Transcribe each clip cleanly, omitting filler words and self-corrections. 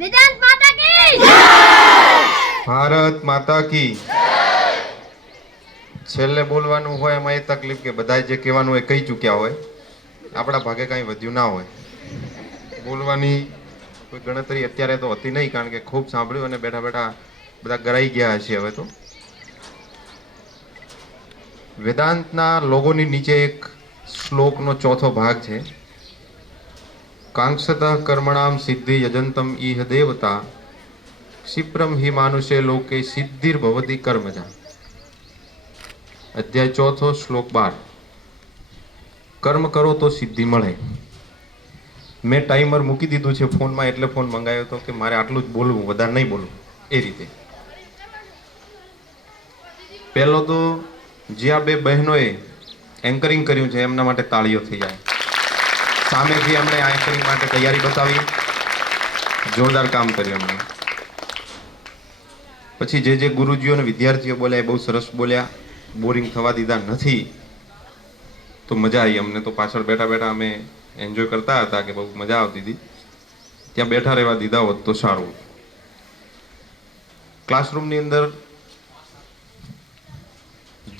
વેદાંત માતા કી ભારત માતા કી છેલ્લે બોલવાનું હોય એમાં એ તકલીફ કે બધા જે કહેવાનું હોય કહી ચૂક્યા હોય, આપણા ભાગે કાંઈ વધ્યું ના હોય. બોલવાની કોઈ ગણતરી અત્યારે તો હતી નહીં, કારણ કે ખૂબ સાંભળ્યું અને બેઠા બેઠા બધા ગરાઈ ગયા હશે. હવે તો વેદાંતના લોગોની નીચે એક શ્લોકનો ચોથો ભાગ છે. કાંક્ષતઃ કર્મણામ સિદ્ધિ યજંતમ ઇહ દેવતા ક્ષિપ્રમ હિ માનુષે લોકે સિદ્ધિર્ભવતી કર્મજા. અધ્યાય ચોથો, શ્લોક 12. કર્મ કરો તો સિદ્ધિ મળે. મેં ટાઈમર મૂકી દીધું છે ફોનમાં, એટલે ફોન મંગાવ્યો હતો કે મારે આટલું જ બોલવું, વધારે નહીં બોલવું. એ રીતે પહેલો તો જે આ બે બહેનોએ એન્કરિંગ કર્યું છે એમના માટે તાળીઓ થઈ જાય. સામેથી એમણે આ એન્કરિંગ માટે તૈયારી બતાવી, જોરદાર કામ કર્યું એમણે. પછી જે ગુરુજીઓ અને વિદ્યાર્થીઓ બોલ્યા એ બહુ સરસ બોલ્યા, બોરિંગ થવા દીધા નથી. તો મજા આવી અમને. તો પાછળ બેઠા બેઠા અમે એન્જોય કરતા હતા કે બહુ મજા આવતી હતી. ત્યાં બેઠા રહેવા દીધા હોત તો સારું. ક્લાસરૂમની અંદર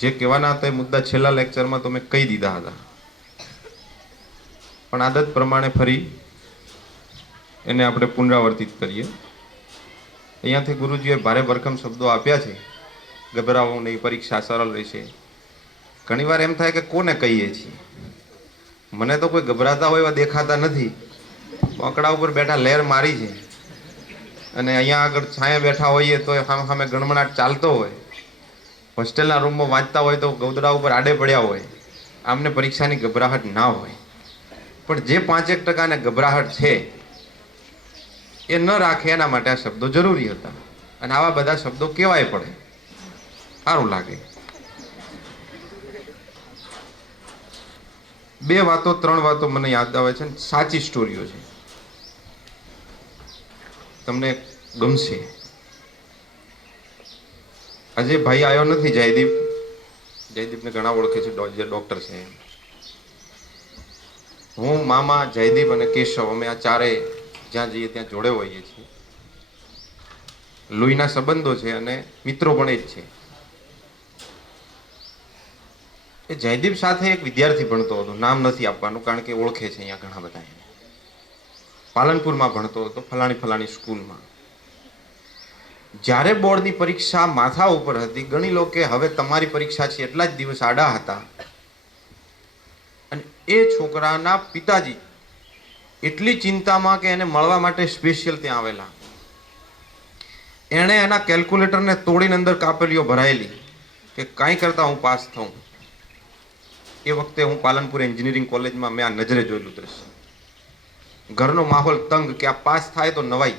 જે કહેવાના હતા એ મુદ્દા છેલ્લા લેક્ચરમાં તો મેં કહી દીધા હતા, પણ આદત પ્રમાણે ફરી એને આપણે પુનરાવર્તિત કરીએ. અહીંયાથી ગુરુજીએ ભારે ભરખમ શબ્દો આપ્યા છે. ગભરાવું નહીં, પરીક્ષા સરળ રહેશે. ઘણીવાર એમ થાય કે કોને કહીએ છીએ, મને તો કોઈ ગભરાતા હોય એવા દેખાતા નથી. આંકડા ઉપર બેઠા લહેર મારી છે, અને અહીંયા આગળ છાંયે બેઠા હોઈએ તો સામે સામે ગણમણાટ ચાલતો હોય. હોસ્ટેલના રૂમમાં વાંચતા હોય તો ગૌદડા ઉપર આડે પડ્યા હોય. આમને પરીક્ષાની ગભરાહટ ના હોય, પણ જે 5% ગભરાહટ છે એ ન રાખે એના માટે આ શબ્દો જરૂરી હતા. અને આવા બધા શબ્દો કહેવાય પડે, સારું લાગે. 2 વાતો 3 વાતો મને યાદ આવે છે, સાચી સ્ટોરીઓ છે, તમને ગમશે. આજે ભાઈ આવ્યો નથી, જયદીપને ઘણા ઓળખે છે, જે ડોક્ટર છે. હું, મામા, જયદીપ અને કેશવ, અમે આ ચારે જ્યાં જઈએ ત્યાં જોડે હોઈએ છીએ. લોહીના સંબંધો છે અને મિત્રો પણ એ જ છે. એ જયદીપ સાથે એક વિદ્યાર્થી ભણતો હતો, નામ નથી આપવાનું કારણ કે ઓળખે છે અહીંયા ઘણા બધા. પાલનપુરમાં ભણતો હતો, ફલાણી સ્કૂલમાં. જ્યારે બોર્ડની પરીક્ષા માથા ઉપર હતી, ગણી લો કે હવે તમારી પરીક્ષા છે એટલા જ દિવસ આડા હતા, અને એ છોકરાના પિતાજી એટલી ચિંતામાં કે એને મળવા માટે સ્પેશિયલ ત્યાં આવેલા. એણે એના કેલ્ક્યુલેટરને તોડીને અંદર કાપલીઓ ભરાયેલી કે કાંઈ કરતા હું પાસ થઉં. એ વખતે હું પાલનપુર એન્જિનિયરિંગ કોલેજમાં મેં આ નજરે જોયેલું દ્રશ્ય. ઘરનો માહોલ તંગ કે આ પાસ થાય તો નવાઈ,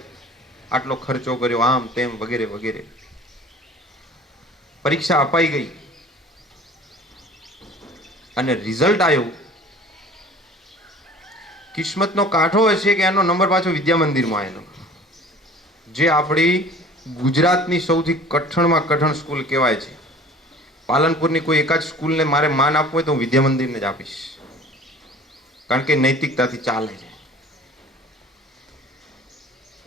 આટલો ખર્ચો કર્યો, આમ તેમ વગેરે વગેરે. પરીક્ષા અપાઈ ગઈ અને રિઝલ્ટ આવ્યું. કિસ્મતનો કાંઠો હશે કે એનો નંબર પાછો વિદ્યા મંદિરમાં આવેલો, જે આપણી ગુજરાતની સૌથી કઠણમાં કઠણ સ્કૂલ કહેવાય છે. પાલનપુરની કોઈ એકાદ સ્કૂલને મારે માન આપવું હોય તો હું વિદ્યા મંદિરને જ આપીશ, કારણ કે નૈતિકતાથી ચાલે છે.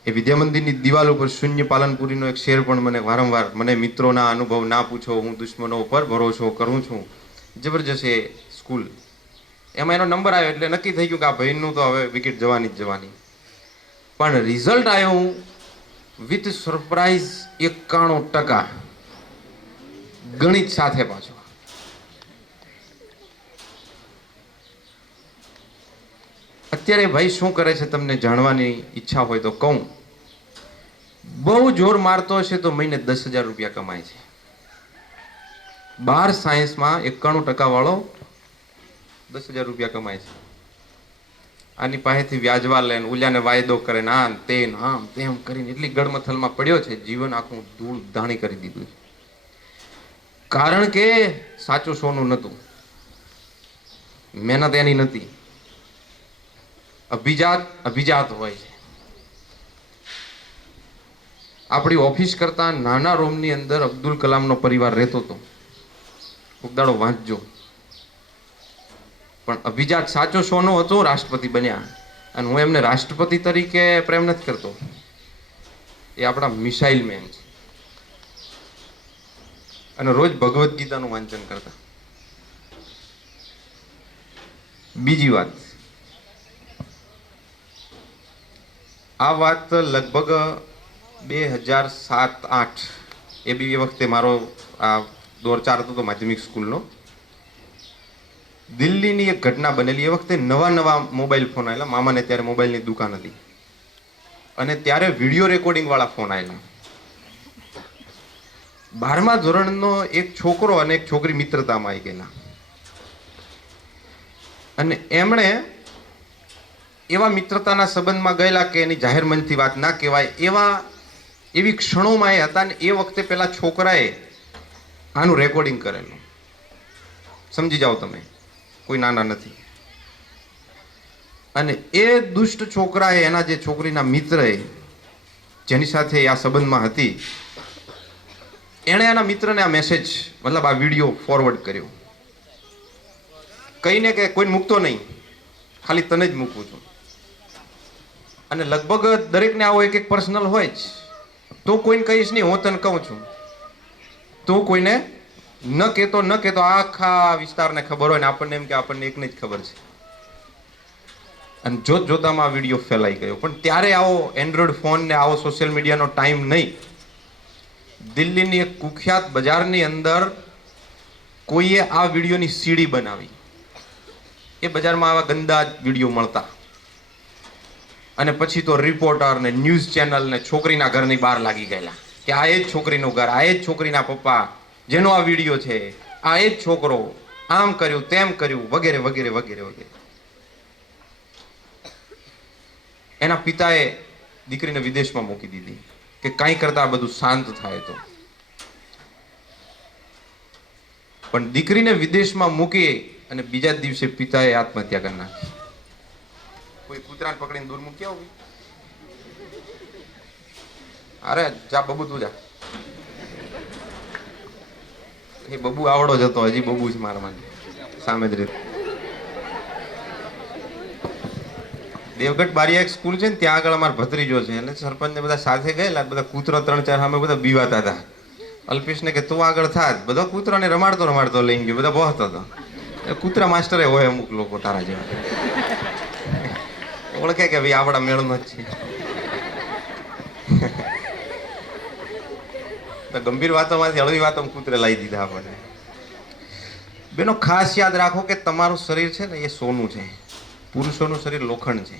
એ વિદ્યા મંદિરની દિવાલ ઉપર શૂન્ય પાલનપુરીનો એક શેર પણ મને વારંવાર, મને મિત્રોના અનુભવ ના પૂછો, હું દુશ્મનો ઉપર ભરોસો કરું છું. જબરજસ્ત એ સ્કૂલ. એમાં એનો નંબર આવ્યો એટલે નક્કી થઈ ગયું કે આ ભાઈનું તો હવે વિકેટ જવાની જ જવાની. પણ રિઝલ્ટ આવ્યું વિથ સરપ્રાઈઝ 91%, ગણિત સાથે પાછો. અત્યારે ભાઈ શું કરે છે તમને જાણવાની ઈચ્છા હોય તો કહું. બહુ જોર મારતો હશે તો મહિને 10,000 રૂપિયા કમાય છે. 12 સાયન્સમાં 91% વાળો 10,000 રૂપિયા કમાય છે. આની પાસેથી વ્યાજવા લે, ઉલ્યાને વાયદો કરે, આમ તેમ કરીને એટલી ગડમથલમાં પડ્યો છે, જીવન આખું ધૂળ ધાણી કરી દીધું છે. કારણ કે સાચું સોનું નહોતું, મહેનત એની નથી. અભિજાત હોય છે. આપણી ઓફિસ કરતા નાના રૂમની અંદર અબ્દુલ કલામનો પરિવાર રહેતો હતો. ઉગદાડો વાંચજો. પણ અભિજાત સાચો સોનો હતો, રાષ્ટ્રપતિ બન્યા. અને હું એમને રાષ્ટ્રપતિ તરીકે પ્રેમ નથી કરતો, એ આપણા મિસાઇલ મેન છે અને રોજ ભગવદ્ ગીતાનું વાંચન કરતા. બીજી વાત, આ વાત લગભગ 2007-8 એ બી વખતે મારો આ દોર ચાલતો હતો માધ્યમિક સ્કૂલનો. દિલ્હીની એક ઘટના બનેલી. એ વખતે નવા મોબાઈલ ફોન આવેલા. મામાને ત્યારે મોબાઈલની દુકાન હતી અને ત્યારે વિડીયો રેકોર્ડિંગ વાળા ફોન આવેલા. 12મા ધોરણનો એક છોકરો અને એક છોકરી મિત્રતામાં આવી ગયેલા અને એમણે એવા મિત્રતાના સંબંધમાં ગયેલા કે એની જાહેર મંચથી વાત ના કહેવાય એવી ક્ષણોમાં એ હતા. ને એ વખતે પેલા છોકરાએ આનું રેકોર્ડિંગ કરેલું. સમજી જાઓ તમે, કોઈ નાના નથી. અને એ દુષ્ટ છોકરાએ એના જે છોકરીના મિત્રએ જેની સાથે આ સંબંધમાં હતી એણે એના મિત્રને આ મેસેજ મતલબ આ વિડીયો ફોરવર્ડ કર્યો. કહીને કે કોઈ મૂકતો નહીં, ખાલી તને જ મૂકું છું. અને લગભગ દરેકને આવો એક પર્સનલ હોય જ. તો કોઈને કહીશ નહીં, હું તને કહું છું. તો કોઈને ન કહેતો આખા વિસ્તારને ખબર હોય ને આપણને એમ કે આપણને એકને જ ખબર છે. અને જોતામાં આ વિડીયો ફેલાઈ ગયો. પણ ત્યારે આવો એન્ડ્રોઈડ ફોન ને આવો સોશિયલ મીડિયાનો ટાઈમ નહીં. દિલ્હીની એક કુખ્યાત બજારની અંદર કોઈએ આ વિડીયોની સીડી બનાવી. એ બજારમાં આવા ગંદા વિડીયો મળતા અને પછી તો રિપોર્ટર ને ન્યૂઝ ચેનલ ને છોકરીના ઘરની બહાર લાગી ગયેલા કે આ એ જ છોકરીનું ઘર, આ એ જ છોકરીના પપ્પા જેનો આ વિડીયો છે, આ એ જ છોકરો આમ કર્યું તેમ કર્યું વગેરે વગેરે વગેરે વગેરે. એના પિતાએ દીકરીને વિદેશમાં મૂકી દીધી કે કાંઈ કરતા આ બધું શાંત થાય તો. પણ દીકરીને વિદેશમાં મૂકી અને બીજા દિવસે પિતાએ આત્મહત્યા કરી નાખી. કોઈ કૂતરાને પકડીને દૂર મૂકી આવું. અરે જા બબુ તું જા. એ બબુ આવડો જ હતો, હજી બબુ છે મારા સામે જ રહેતો. દેવગઢ બારિયા એક સ્કૂલ છે ને ત્યાં આગળ અમારા ભત્રીજો છે અને સરપંચ ને બધા સાથે ગયેલા. બધા કૂતરો 3-4 સામે બધા બીવાતા હતા. અલ્પેશને કે તું આગળ થાત. બધો કૂતરાને રમાડતો લઈને ગયો. બધા બહતો હતો. કૂતરા માસ્ટરે હોય અમુક લોકો તારા જેવા. ઓળખે કે ભાઈ આપણા મેળનો જ છે. ગંભીર વાતોમાંથી હળવી વાતો કૂતરે લાવી દીધા આપણને. બેનો ખાસ યાદ રાખો કે તમારું શરીર છે ને એ સોનું છે, પુરુષોનું શરીર લોખંડ છે.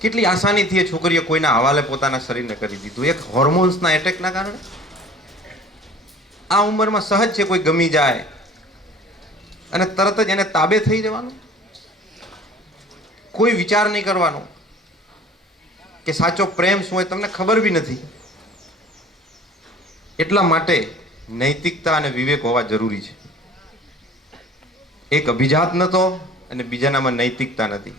કેટલી આસાનીથી એ છોકરીઓ કોઈના હવાલે પોતાના શરીરને કરી દીધું. એક હોર્મોન્સના એટેકના કારણે. આ ઉંમરમાં સહજ છે કોઈ ગમી જાય અને તરત જ એને તાબે થઈ જવાનું. કોઈ વિચાર નહીં કરવાનો કે સાચો પ્રેમ શું હોય, તમને ખબર બી નથી. એટલા માટે નૈતિકતા અને વિવેક હોવા જરૂરી છે. એક અભિજાત નતો અને બીજાનામાં નૈતિકતા નથી.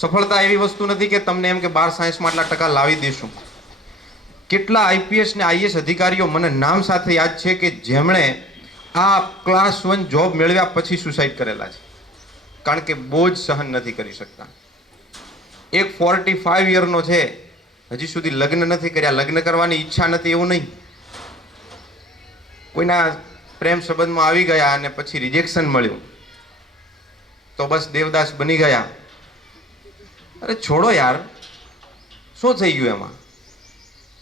સફળતા એવી વસ્તુ નથી કે તમને એમ કે 12 સાયન્સમાં આટલા ટકા લાવી દેશું. કેટલા આઈપીએસ ને આઈએસ અધિકારીઓ મને નામ સાથે યાદ છે કે જેમણે આ ક્લાસ 1 જોબ મેળવ્યા પછી સુસાઇડ કરેલા છે, કારણ કે બોજ સહન નથી કરી શકતા. એક 45 યરનો છે, હજી સુધી લગ્ન નથી કર્યા. લગ્ન કરવાની ઈચ્છા નથી એવું નહીં, કોઈના પ્રેમ સંબંધમાં આવી ગયા અને પછી રિજેક્શન મળ્યું તો બસ દેવદાસ બની ગયા. અરે છોડો યાર, શું થઈ ગયું એમાં?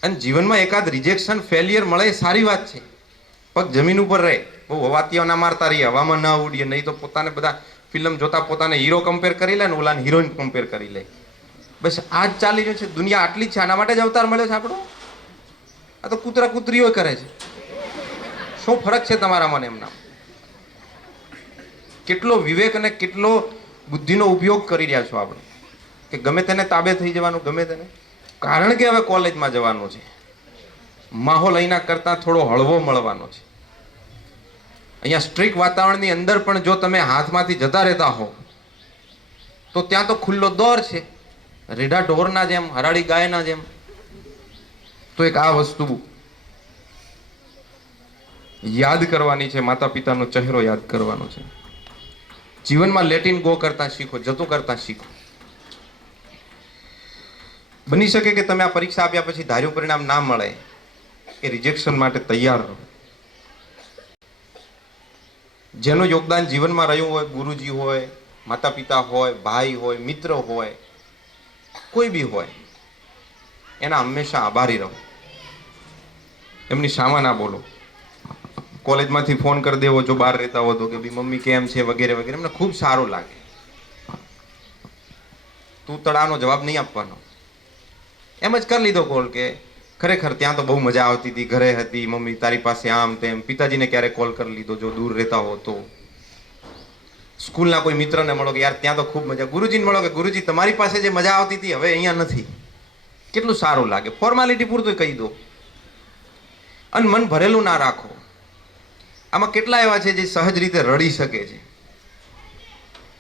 અને જીવનમાં એકાદ રિજેક્શન ફેલિયર મળે એ સારી વાત છે. પગ જમીન ઉપર રહે, બહુ હવાતીઓ ના મારતા રહીએ, હવામાં ના ઉડીએ. નહીં તો પોતાને બધા ફિલ્મ જોતા પોતાને હીરો કમ્પેર કરી લે ને ઓલાને હિરોઈન કમ્પેર કરી લે. બસ આ જ ચાલી રહ્યું છે. દુનિયા આટલી જ છે. આના માટે જ અવતાર મળ્યો છે આપણો. આ તો કૂતરા કૂતરીઓ કરે છે. શું ફરક છે તમારા મને એમના? કેટલો વિવેક અને કેટલો બુદ્ધિનો ઉપયોગ કરી રહ્યા છો આપણે કે ગમે તેને તાબે થઈ જવાનું, ગમે તેને. કારણ કે હવે કોલેજમાં જવાનું છે, માહોલ અહીંના કરતા થોડો હળવો મળવાનો છે. અહીંયા સ્ટ્રિક્ટ વાતાવરણની અંદર પણ જો તમે હાથમાંથી જતા રહેતા હો તો ત્યાં તો ખુલ્લો દોર છે, રેઢા ઢોરના જેમ, હરાળી ગાયના જેમ. તો એક આ વસ્તુ યાદ કરવાની છે, માતા પિતાનો ચહેરો યાદ કરવાનો છે. જીવનમાં લેટ ઇટ ગો કરતા શીખો, જતો કરતા શીખો. બની શકે કે તમે આ પરીક્ષા આપ્યા પછી ધાર્યું પરિણામ ના મળે, એ રિજેક્શન માટે તૈયાર રહો. જેનું યોગદાન જીવનમાં રહ્યું હોય, ગુરુજી હોય, માતા પિતા હોય, ભાઈ હોય, મિત્ર હોય, કોઈ બી હોય, એના હંમેશા આભારી રહો. એમની સામા ના બોલો. કોલેજમાંથી ફોન કરી દેવો જો બહાર રહેતા હો તો, કે ભાઈ મમ્મી કેમ છે વગેરે વગેરે, એમને ખૂબ સારું લાગે. તું તળાનો જવાબ નહીં આપવાનો. એમ જ કરી લીધો કોલ કે ખરેખર ત્યાં તો બહુ મજા આવતી હતી, ઘરે હતી મમ્મી તારી પાસે, આમ તેમ. પિતાજીને ક્યારે કોલ કરી લીધો જો દૂર રહેતા હો તો. સ્કૂલના કોઈ મિત્રને મળો કે યાર ત્યાં તો ખૂબ મજા. ગુરુજીને મળો કે ગુરુજી તમારી પાસે જે મજા આવતી હતી હવે અહીંયા નથી. કેટલું સારું લાગે. ફોર્માલિટી પૂરતું કહી દો અને મન ભરેલું ના રાખો. આમાં કેટલા એવા છે જે સહજ રીતે રડી શકે છે.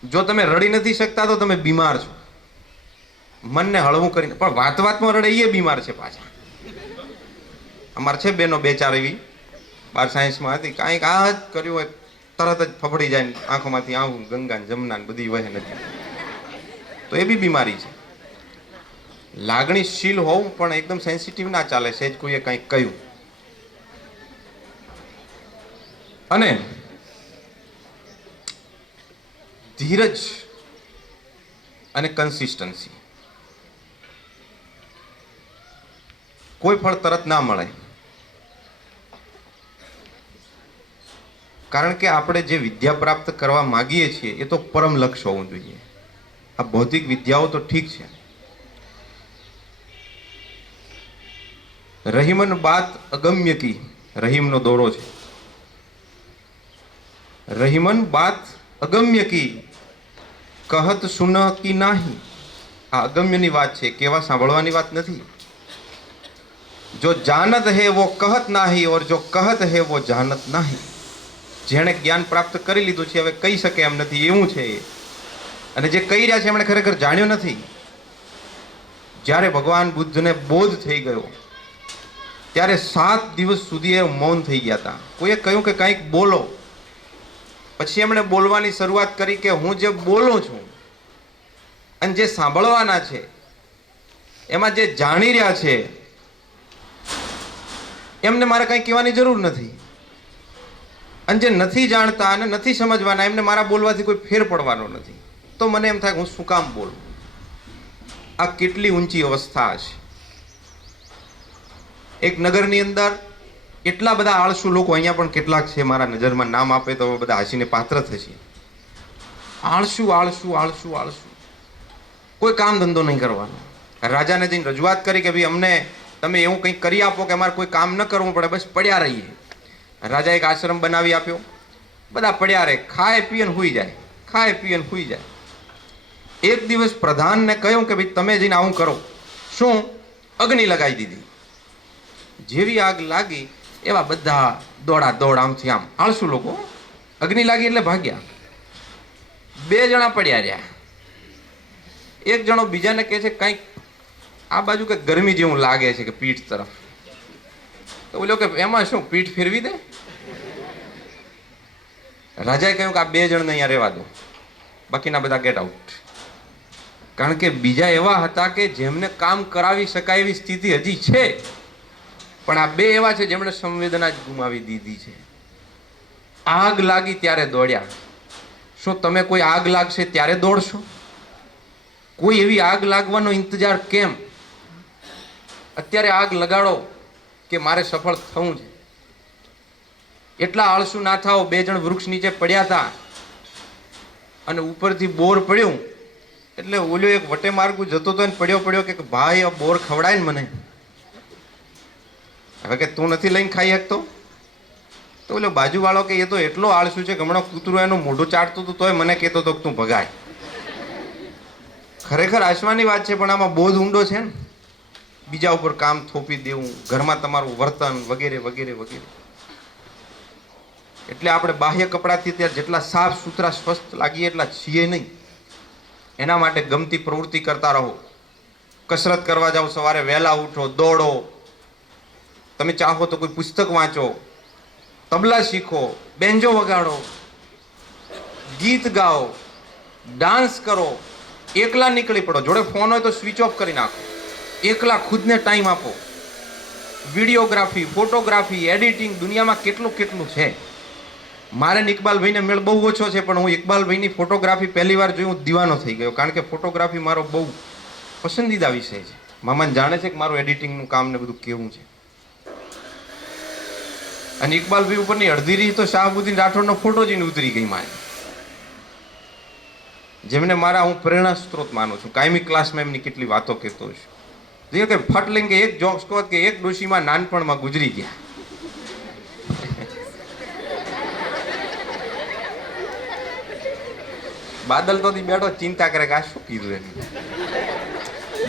જો તમે રડી નથી શકતા તો તમે બીમાર છો. મનને હળવું કરીને, પણ વાત વાતમાં રડે એ બીમાર છે પાછા. અમારે છે બેનો બે ચાર એવી, 12 સાયન્સમાં હતી, કાંઈક આ જ કર્યું હોય તરત જ ફફડી જાય આંખોમાંથી આવું, ગંગા જમના બધી વહે નથી. તો એ બી બીમારી છે. લાગણીશીલ હોવું પણ એકદમ સેન્સિટિવ ના ચાલે. સહેજ કોઈએ કંઈક કહ્યું અને ધીરજ અને કન્સિસ્ટન્સી. કોઈ ફળ તરત ના મળે, કારણ કે આપણે જે વિદ્યા પ્રાપ્ત કરવા માંગીએ છીએ એ તો પરમ લક્ષ્ય હોવું જોઈએ. આ ભૌતિક વિદ્યાઓ તો ઠીક છે. રહીમન બાત અગમ્ય કી, રહીમનો દોરો છે. રહીમન બાત અગમ્ય કી, કહત સુન કી નાહી. આ અગમ્યની વાત છે, કેવા સાંભળવાની વાત નથી. જો જાનત હે વો કહત નાહી, ઓર જો કહત હે વો જાનત નાહી. જેણે જ્ઞાન પ્રાપ્ત કરી લીધું છે હવે કહી શકે એમ નથી, એવું છે એ. અને જે કહી રહ્યા છે એમણે ખરેખર જાણ્યું નથી. જ્યારે ભગવાન બુદ્ધને બોધ થઈ ગયો ત્યારે 7 દિવસ સુધી એ મૌન થઈ ગયા હતા. કોઈએ કહ્યું કે કંઈક બોલો. પછી એમણે બોલવાની શરૂઆત કરી કે હું જે બોલું છું અને જે સાંભળવાના છે એમાં જે જાણી રહ્યા છે એમને મારે કંઈ કહેવાની જરૂર નથી. અને જે નથી જાણતા અને નથી સમજવાના એમને મારા બોલવાથી કોઈ ફેર પડવાનો નથી. તો મને એમ થાય હું શું કામ બોલું. આ કેટલી ઊંચી અવસ્થા છે. એક નગરની અંદર એટલા બધા આળસુ લોકો, અહીંયા પણ કેટલાક છે મારા નજરમાં, નામ આપે તો બધા હસીને પાત્ર થશે. આળસુ આળસુ આળસુ આળસુ, કોઈ કામ ધંધો નહીં કરવાનો. રાજાને જઈને રજૂઆત કરી કે ભાઈ અમને તમે એવું કંઈક કરી આપો કે અમારે કોઈ કામ ન કરવું પડે, બસ પડ્યા રહીએ. રાજા એક આશ્રમ બનાવી આપ્યો. બધા પડ્યા રહે, ખાય પીએ ને હુઈ જાય, ખાય પીએ ને હુઈ જાય. એક દિવસ પ્રધાનને કહ્યું કે ભાઈ તમે જઈને આવું કરો. શું? અગ્નિ લગાવી દીધી. જેવી આગ લાગી એવા બધા દોડા દોડ આમથી આમ આળસુ લોકો. અગ્નિ લાગી એટલે ભાગ્યા. 2 જણા પડ્યા રહ્યા. એક જણો બીજાને કહે છે કંઈક આ બાજુ કે ગરમી જેવું લાગે છે કે પીઠ તરફ. તો બોલ્યો કે એમાં શું પીઠ ફેરવી દે. રાજાએ કહ્યું કે આ 2 જણને અહીંયા રહેવા દો, બાકીના બધા ગેટ આઉટ. કારણ કે બીજા એવા હતા કે જેમને કામ કરાવી શકાય એવી સ્થિતિ હજી છે, પણ આ 2 એવા છે જેમણે સંવેદના જ ગુમાવી દીધી છે. આગ લાગી ત્યારે દોડ્યા. શું તમે કોઈ આગ લાગશે ત્યારે દોડશો? કોઈ એવી આગ લાગવાનો ઇંતજાર કેમ? અત્યારે આગ લગાડો કે મારે સફળ થવું છે. એટલા આળસુ ના થાઓ. 2 જણ વૃક્ષ નીચે પડ્યા હતા અને ઉપરથી બોર પડ્યું એટલે ઓલ્યો એક વટે માર્ગુ જતો હતો ને પડ્યો કે ભાઈ આ બોર ખવડાય ને મને. હવે કે તું નથી લઈને ખાઈ શકતો? તો ઓલો બાજુવાળો કે એ તો એટલો આળસુ છે કે હમણાં કૂતરું એનું મોઢું ચાટતું હતું તોય મને કહેતો હતો કે તું ભગાય. ખરેખર આસમાની વાત છે, પણ આમાં બોધ ઊંડો છે ને. બીજા ઉપર કામ થોપી દેવું, ઘરમાં તમારું વર્તન વગેરે વગેરે વગેરે. એટલે આપણે બાહ્ય કપડાથી ત્યાં જેટલા સાફ સુથરા સ્વસ્થ લાગીએ એટલા છીએ નહીં. એના માટે ગમતી પ્રવૃત્તિ કરતા રહો. કસરત કરવા જાઓ, સવારે વહેલા ઉઠો, દોડો. તમે ચાહો તો કોઈ પુસ્તક વાંચો, તબલા શીખો, બેન્જો વગાડો, ગીત ગાઓ, ડાન્સ કરો. એકલા નીકળી પડો. જોડે ફોન હોય તો સ્વિચ ઓફ કરી નાખો. એકલા ખુદને ટાઈમ આપો. વિડીયોગ્રાફી, ફોટોગ્રાફી, એડિટિંગ, દુનિયામાં કેટલું કેટલું છે. મારે ને ઇકબાલભાઈને મેળ બહુ ઓછો છે, પણ હું ઇકબાલભાઈની ફોટોગ્રાફી પહેલી વાર જોઈ હું દીવાનો થઈ ગયો, કારણ કે ફોટોગ્રાફી મારો બહુ પસંદીદા વિષય છે. મામાને જાણે છે કે મારું એડિટિંગનું કામ ને બધું કેવું છે. અને ઇકબાલભાઈ ઉપરની અડધી રીત તો શાહબુદ્દીન રાઠોડનો ફોટો જોઈને ઉતરી ગઈ મારી, જેમને મારા હું પ્રેરણા સ્ત્રોત માનું છું. કાયમી ક્લાસમાં એમની કેટલી વાતો કહેતો છું. જે કે ફટ લઈને એક જોક્સ કહો કે એક ડોશીમાં નાનપણમાં ગુજરી ગયા. બાદલ તો બેઠો ચિંતા કરે કે આ શું કીધું એને.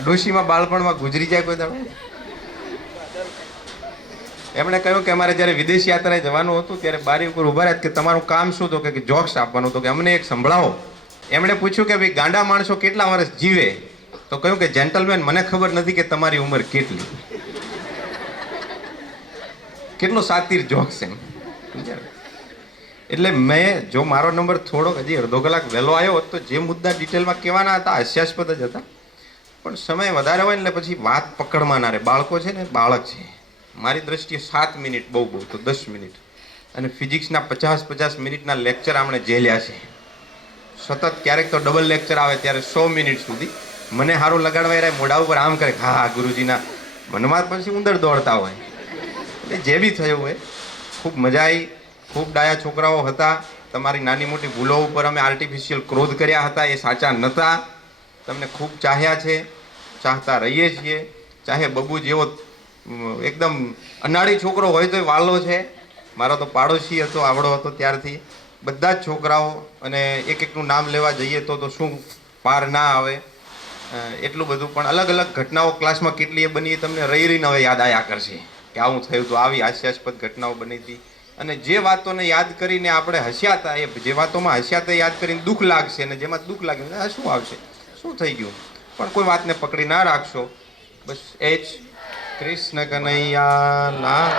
ડોશીમાં બાળપણમાં ગુજરી જાય કોઈ દાડો. એમણે કહ્યું કે અમારે જ્યારે વિદેશ યાત્રાએ જવાનું હતું ત્યારે બારી ઉપર ઉભા રહ્યા કે તમારું કામ શું હતું, કે જોક્સ આપવાનું હતું, કે અમને એક સંભળાવો. એમણે પૂછ્યું કે ભાઈ ગાંડા માણસો કેટલા વર્ષ જીવે? તો કહ્યું કે જેન્ટલમેન, મને ખબર નથી કે તમારી ઉંમર કેટલી. કેટલો સાતીર જોક્સ એમ. એટલે મેં જો મારો નંબર થોડોક હજી અડધો કલાક વહેલો આવ્યો હોત તો જે મુદ્દા ડિટેલમાં કહેવાના હતા હાસ્યાસ્પદ જ હતા, પણ સમય વધારે હોય ને એટલે પછી વાત પકડમાં ના રહે. બાળકો છે ને, બાળક છે. મારી દ્રષ્ટિએ 7 મિનિટ બહુ તો 10 મિનિટ, અને ફિઝિક્સના 50 મિનિટના લેક્ચર આપણે ઝેલ્યા છે સતત. ક્યારેક તો ડબલ લેક્ચર આવે ત્યારે 100 મિનિટ સુધી મને સારું લગાડવા રહ્યા, મોઢા ઉપર આમ કરે, હા ગુરુજીના મનમાં પછી ઉંદર દોડતા હોય. એટલે જે બી થયું હોય, ખૂબ મજા આવી. ખૂબ ડાયા છોકરાઓ હતા. તમારી નાની મોટી ભૂલો ઉપર અમે આર્ટિફિશિયલ ક્રોધ કર્યા હતા, એ સાચા નહોતા. તમને ખૂબ ચાહ્યા છે, ચાહતા રહીએ છીએ. ચાહે બબુ જેવો એકદમ અનાળી છોકરો હોય તો વાલો છે. મારો તો પાડોશી હતો, આવડો હતો ત્યારથી. બધા જ છોકરાઓ, અને એક એકનું નામ લેવા જઈએ તો શું પાર ના આવે એટલું બધું. પણ અલગ અલગ ઘટનાઓ ક્લાસમાં કેટલી એ બની, તમને રહી રહીને હવે યાદ આવ્યા કરશે કે આવું થયું તો આવી હાસ્યાસ્પદ ઘટનાઓ બની હતી. અને જે વાતોને યાદ કરીને આપણે હસ્યા હતા, એ જે વાતોમાં હસ્યા હતા યાદ કરીને દુઃખ લાગશે, અને જેમાં દુઃખ લાગે શું આવશે, શું થઈ ગયું. પણ કોઈ વાતને પકડી ના રાખશો. બસ એ જ. કૃષ્ણ કનૈયા લાલ.